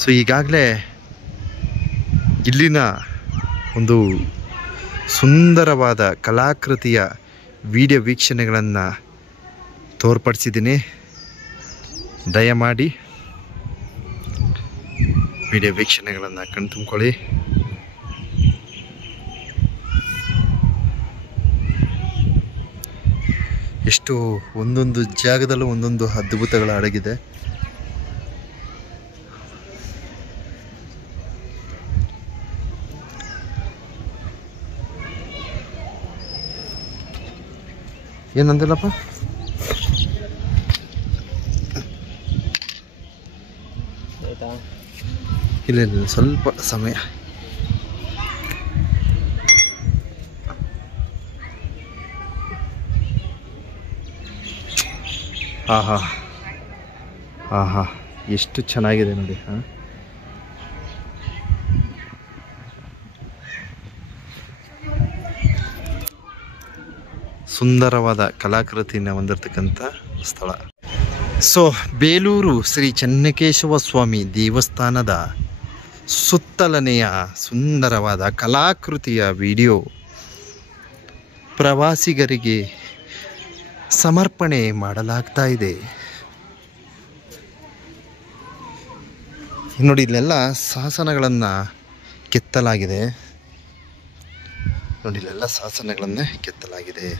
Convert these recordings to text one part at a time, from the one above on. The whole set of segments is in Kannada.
ಸೊ ಈಗಾಗಲೇ ಇಲ್ಲಿನ ಒಂದು ಸುಂದರವಾದ ಕಲಾಕೃತಿಯ ವಿಡಿಯೋ ವೀಕ್ಷಣೆಗಳನ್ನು ತೋರ್ಪಡಿಸಿದ್ದೀನಿ. ದಯಮಾಡಿ ವಿಡಿಯೋ ವೀಕ್ಷಣೆಗಳನ್ನು ಕಣ್ತುಂಬ್ಕೊಳ್ಳಿ. ಎಷ್ಟು ಒಂದೊಂದು ಜಾಗದಲ್ಲೂ ಒಂದೊಂದು ಅದ್ಭುತಗಳ ಅಡಗಿದೆ. ಏನಂದಿಲ್ಲಪ್ಪ, ಇಲ್ಲ ಇಲ್ಲ ಸ್ವಲ್ಪ ಸಮಯ. ಆಹಾ ಆಹಾ ಎಷ್ಟು ಚೆನ್ನಾಗಿದೆ ನೋಡಿ. ಸುಂದರವಾದ ಕಲಾಕೃತಿಯನ್ನು ಹೊಂದಿರತಕ್ಕಂಥ ಸ್ಥಳ. ಸೊ ಬೇಲೂರು ಶ್ರೀ ಚೆನ್ನಕೇಶವ ಸ್ವಾಮಿ ದೇವಸ್ಥಾನದ ಸುತ್ತಲನೆಯ ಸುಂದರವಾದ ಕಲಾಕೃತಿಯ ವಿಡಿಯೋ ಪ್ರವಾಸಿಗರಿಗೆ ಸಮರ್ಪಣೆ ಮಾಡಲಾಗ್ತಾ ಇದೆ. ನೋಡಿ, ಇಲ್ಲೆಲ್ಲ ಶಾಸನಗಳನ್ನು ಕೆತ್ತಲಾಗಿದೆ. ನೋಡಿ, ಇಲ್ಲೆಲ್ಲ ಶಾಸನಗಳನ್ನೇ ಕೆತ್ತಲಾಗಿದೆ.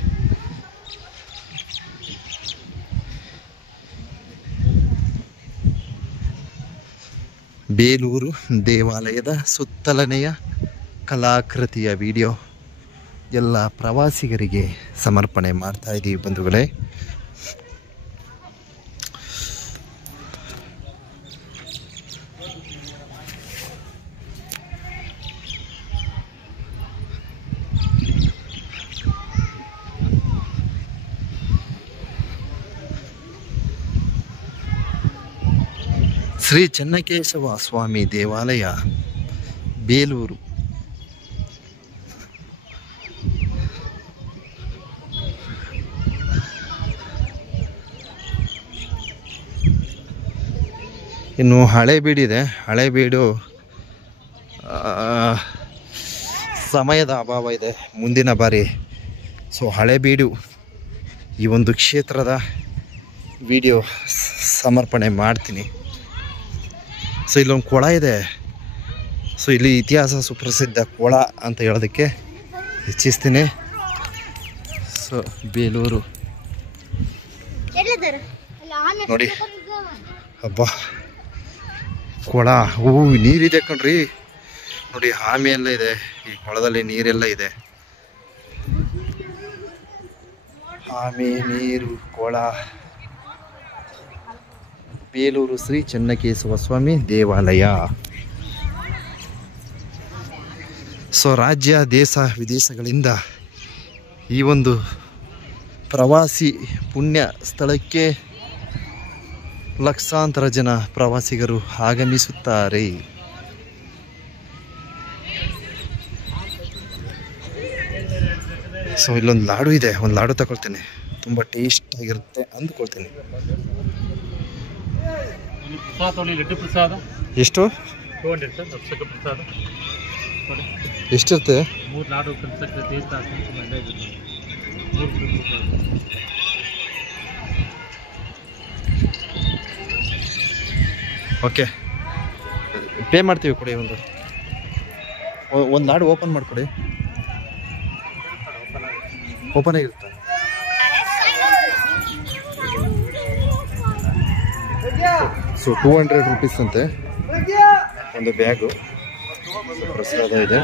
ಬೇಲೂರು ದೇವಾಲಯದ ಸುತ್ತಲನೆಯ ಕಲಾಕೃತಿಯ ವಿಡಿಯೋ ಎಲ್ಲ ಪ್ರವಾಸಿಗರಿಗೆ ಸಮರ್ಪಣೆ ಮಾಡ್ತಾ ಇದ್ದೀವಿ ಬಂಧುಗಳೇ. ಶ್ರೀ ಚೆನ್ನಕೇಶವ ಸ್ವಾಮಿ ದೇವಾಲಯ, ಬೇಲೂರು. ಇನ್ನು ಹಳೇಬೀಡಿದೆ. ಹಳೇಬೀಡು ಸಮಯದ ಅಭಾವ ಇದೆ, ಮುಂದಿನ ಬಾರಿ. ಸೊ ಹಳೇಬೀಡು ಈ ಒಂದು ಕ್ಷೇತ್ರದ ವಿಡಿಯೋ ಸಮರ್ಪಣೆ ಮಾಡ್ತೀನಿ. ಸೊ ಇಲ್ಲೊಂದು ಕೊಳ ಇದೆ. ಸೊ ಇಲ್ಲಿ ಇತಿಹಾಸ ಸುಪ್ರಸಿದ್ಧ ಕೊಳ ಅಂತ ಹೇಳೋದಕ್ಕೆ ಇಚ್ಛಿಸ್ತೀನಿ. ಸೊ ಬೇಲೂರು ನೋಡಿ, ಹಬ್ಬ ಕೊಳ. ನೀರಿದೆ ಕಣ್ರಿ. ನೋಡಿ, ಆಮೆ ಎಲ್ಲ ಇದೆ ಈ ಕೊಳದಲ್ಲಿ, ನೀರೆಲ್ಲ ಇದೆ. ಆಮೆ, ನೀರು, ಕೊಳ. ಬೇಲೂರು ಶ್ರೀ ಚೆನ್ನಕೇಶವ ಸ್ವಾಮಿ ದೇವಾಲಯ. ಸೊ ರಾಜ್ಯ, ದೇಶ, ವಿದೇಶಗಳಿಂದ ಈ ಒಂದು ಪ್ರವಾಸಿ ಪುಣ್ಯ ಸ್ಥಳಕ್ಕೆ ಲಕ್ಷಾಂತರ ಜನ ಪ್ರವಾಸಿಗರು ಆಗಮಿಸುತ್ತಾರೆ. ಸೊ ಇಲ್ಲೊಂದು ಲಾಡು ಇದೆ, ಒಂದು ಲಾಡು ತಗೊಳ್ತೇನೆ. ತುಂಬ ಟೇಸ್ಟ್ ಆಗಿರುತ್ತೆ ಅಂದ್ಕೊಳ್ತೇನೆ. ಎಷ್ಟು ಎಷ್ಟಿರುತ್ತೆ? ಓಕೆ, ಪೇ ಮಾಡ್ತೀವಿ. ಕೊಡಿ, ಒಂದು ಲಾಡು ಓಪನ್ ಮಾಡಿಕೊಡಿ. ಓಪನ್ ಆಗಿರುತ್ತೆ. ಸೊ 200 ರೂಪೀಸ್ ಅಂತೆ ಒಂದು ಬ್ಯಾಗು. ಪ್ರಸಾದ ಇದೆ.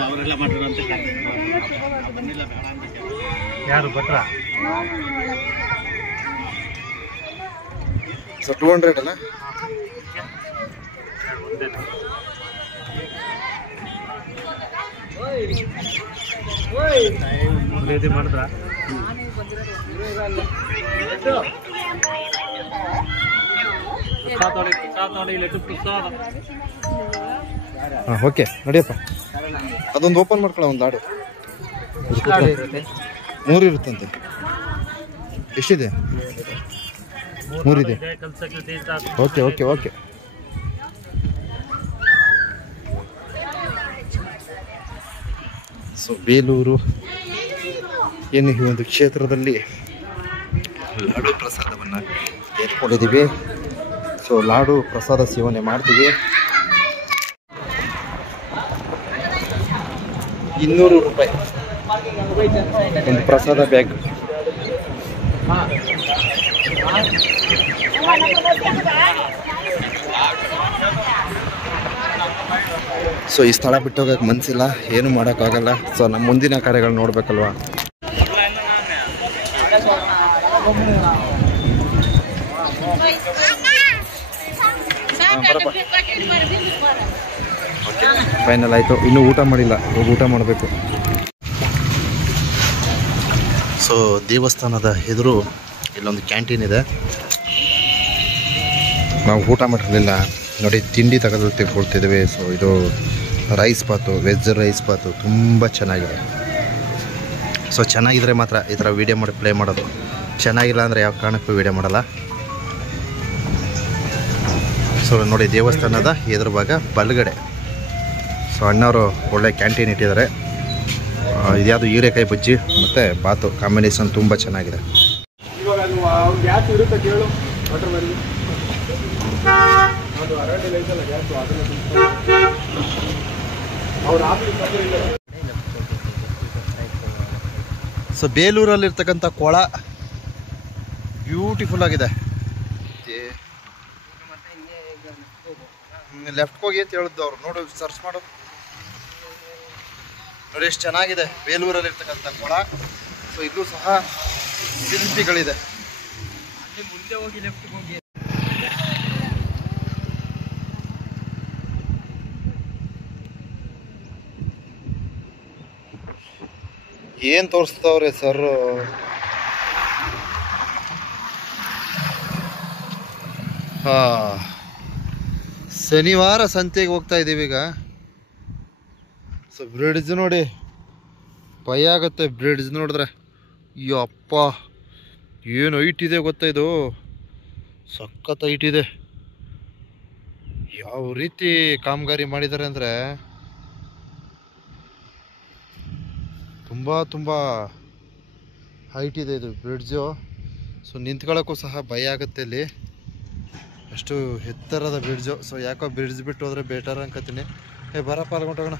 ಸೊ 200 ಅಲ್ಲ? ಓಕೆ, ನಡಿಯಪ್ಪ. ಅದೊಂದು ಓಪನ್ ಮಾಡ್ಕೊಳ್ಳ. ಒಂದು ಲಾಡು 3 ಇರುತ್ತಂತೆ. ಎಷ್ಟಿದೆ? 3 ಇದೆ. Okay okay okay. So Belur ಏನು ಈ ಒಂದು ಕ್ಷೇತ್ರದಲ್ಲಿ ಲಾಡು ಪ್ರಸಾದವನ್ನು ಏರ್ಕೊಂಡಿದ್ದೀವಿ. ಸೊ ಲಾಡು ಪ್ರಸಾದ ಸೇವನೆ ಮಾಡ್ತೀವಿ. 200 ರೂಪಾಯಿ ಒಂದು ಪ್ರಸಾದ ಬ್ಯಾಗ್. ಸೊ ಈ ಸ್ಥಳ ಬಿಟ್ಟು ಹೋಗಕ್ಕೆ ಮನಸ್ಸಿಲ್ಲ, ಏನು ಮಾಡೋಕ್ಕಾಗಲ್ಲ. ಸೊ ನಮ್ಮ ಮುಂದಿನ ಕಾರ್ಯಗಳು ನೋಡ್ಬೇಕಲ್ವಾ. ಫೈನಲ್ ಆಯಿತು. ಇನ್ನೂ ಊಟ ಮಾಡಿಲ್ಲ, ಹೋಗಿ ಊಟ ಮಾಡಬೇಕು. ಸೊ ದೇವಸ್ಥಾನದ ಎದುರು ಇಲ್ಲೊಂದು ಕ್ಯಾಂಟೀನ್ ಇದೆ. ನಾವು ಊಟ ಮಾಡಿರಲಿಲ್ಲ ನೋಡಿ, ತಿಂಡಿ ತೆಗೆದುಕೊಳ್ತಿದ್ದೀವಿ. ಸೊ ಇದು ರೈಸ್ ಬಾತು, ವೆಜ್ ರೈಸ್ ಬಾತು ತುಂಬ ಚೆನ್ನಾಗಿದೆ. ಸೊ ಚೆನ್ನಾಗಿದ್ರೆ ಮಾತ್ರ ಈ ಥರ ವೀಡಿಯೋ ಮಾಡಿ ಪ್ಲೇ ಮಾಡೋದು. ಚೆನ್ನಾಗಿಲ್ಲ ಅಂದರೆ ಯಾವ ಕಾರಣಕ್ಕೂ ವೀಡಿಯೋ ಮಾಡಲ್ಲ. ಸೊ ನೋಡಿ, ದೇವಸ್ಥಾನದ ಎದುರು ಭಾಗ ಬಲಗಡೆ ಸೊ ಅಣ್ಣವರು ಒಳ್ಳೆ ಕ್ಯಾಂಟೀನ್ ಇಟ್ಟಿದ್ದಾರೆ. ಇದ್ಯಾವುದು ಹೀರೆಕಾಯಿ ಬಜ್ಜಿ ಮತ್ತು ಬಾತು ಕಾಂಬಿನೇಷನ್ ತುಂಬ ಚೆನ್ನಾಗಿದೆ. ಸೊ ಬೇಲೂರಲ್ಲಿರ್ತಕ್ಕಂಥ ಕೊಳ ಬ್ಯೂಟಿಫುಲ್ ಆಗಿದೆ. ಲೆಫ್ಟ್ ಹೋಗಿ ಅಂತ ಹೇಳಿದ್ದು ಅವರು. ನೋಡು, ಸರ್ಚ್ ಮಾಡು, ನೋಡಿ ಎಷ್ಟು ಚೆನ್ನಾಗಿದೆ ಬೇಲೂರಲ್ಲಿರ್ತಕ್ಕಂಥ ಕೊಳ. ಸೊ ಇಲ್ಲೂ ಸಹ ಶಿಲ್ಪಿಗಳಿದೆ. ಮುಂದೆ ಹೋಗಿ ಲೆಫ್ಟ್ ಹೋಗಿ ಏನು ತೋರಿಸ್ತಾವ್ರೆ ಸರ್. ಶನಿವಾರ ಸಂತೆಗೆ ಹೋಗ್ತಾ ಇದ್ದೀವಿ ಈಗ. ಸೊ ಬ್ರಿಡ್ಜ್ ನೋಡಿ, ಭಯ ಆಗುತ್ತೆ ಬ್ರಿಡ್ಜ್ ನೋಡಿದ್ರೆ. ಅಪ್ಪ ಏನು ಹೈಟ್ ಇದೆ ಗೊತ್ತಾ, ಇದು ಸಖತ್ ಹೈಟ್ ಇದೆ. ಯಾವ ರೀತಿ ಕಾಮಗಾರಿ ಮಾಡಿದ್ದಾರೆ ಅಂದರೆ ತುಂಬ ಹೈಟ್ ಇದೆ ಇದು ಬ್ರಿಡ್ಜು. ಸೊ ನಿಂತ್ಕೊಳ್ಳೋಕ್ಕೂ ಸಹ ಭಯ ಆಗುತ್ತೆ ಇಲ್ಲಿ, ಅಷ್ಟು ಎತ್ತರದ ಬ್ರಿಡ್ಜು. ಸೊ ಯಾಕೋ ಬ್ರಿಡ್ಜ್ ಬಿಟ್ಟು ಹೋದರೆ ಬೆಟರ್ ಅನ್ಕೋತೀನಿ. ಬರಪ್ಪ ಅಲ್ಗೊಂಡೋಗೋಣ.